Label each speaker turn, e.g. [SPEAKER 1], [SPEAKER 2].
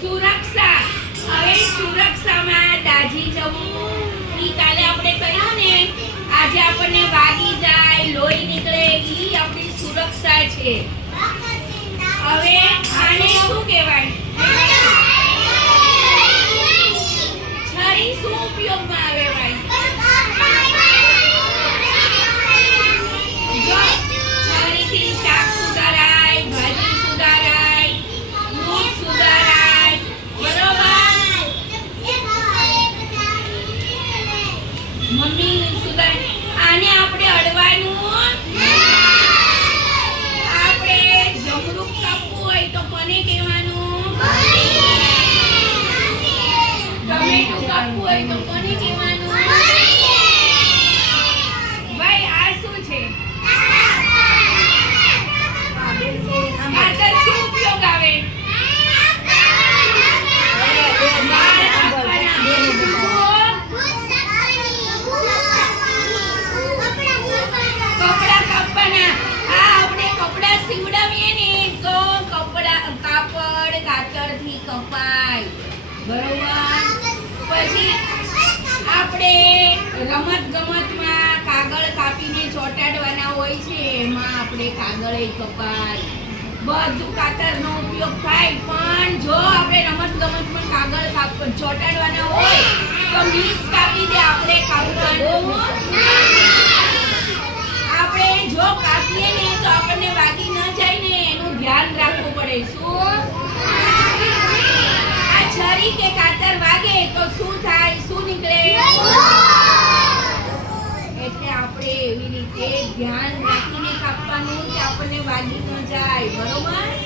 [SPEAKER 1] સુરક્ષા. હવે સુરક્ષામાં દાજી જવું. ઈ કાલે આપણે કહ્યું ને. આજે આપણને વાગી જાય, લોહી નીકળે, ઈ આપણી સુરક્ષા છે. હવે આને શું કહેવાય? છરી શું ઉપયોગમાં આવે? મમ્મી સુધારાય આને આપણે અડવાનું? આપણે જમરૂક કાપવું હોય તો કોને કહેવાનું? ટમેટું કાપવું હોય તો કોને કહેવાનું ભાઈ આ શું છે ખાતર શું ઉપયોગ આવે બાળ કાપવાના. કપડાં કાપવાના આ આપણે કપડાં સીવડાવીએ ને તો કપડાં કાપડ કાતરથી કપાય બરોબર? પછી આપણે રમત ગમતમાં કાગળ કાપીને ચોંટાડવાના હોય છે, એમાં આપણે કાગળ કપાય બધું કાતરનો ઉપયોગ થાય. પણ જો આપણે રમત ગમતમાં કાગળ કાપ, ચોંટાડવાના હોય, તો મીસ કાપી દે આપણે કાપવાનું. આપણે જો કાપીએ ને તો આપણને વાગી ન જાય ને એનું ધ્યાન રાખવું પડે. શું? આ કે કાતર વાગે તો શું થાય, શું નીકળે? એટલે આપણે એવી રીતે ધ્યાન રાખીને કાપવાનું કે આપણને વાગી ન જાય, બરોબર?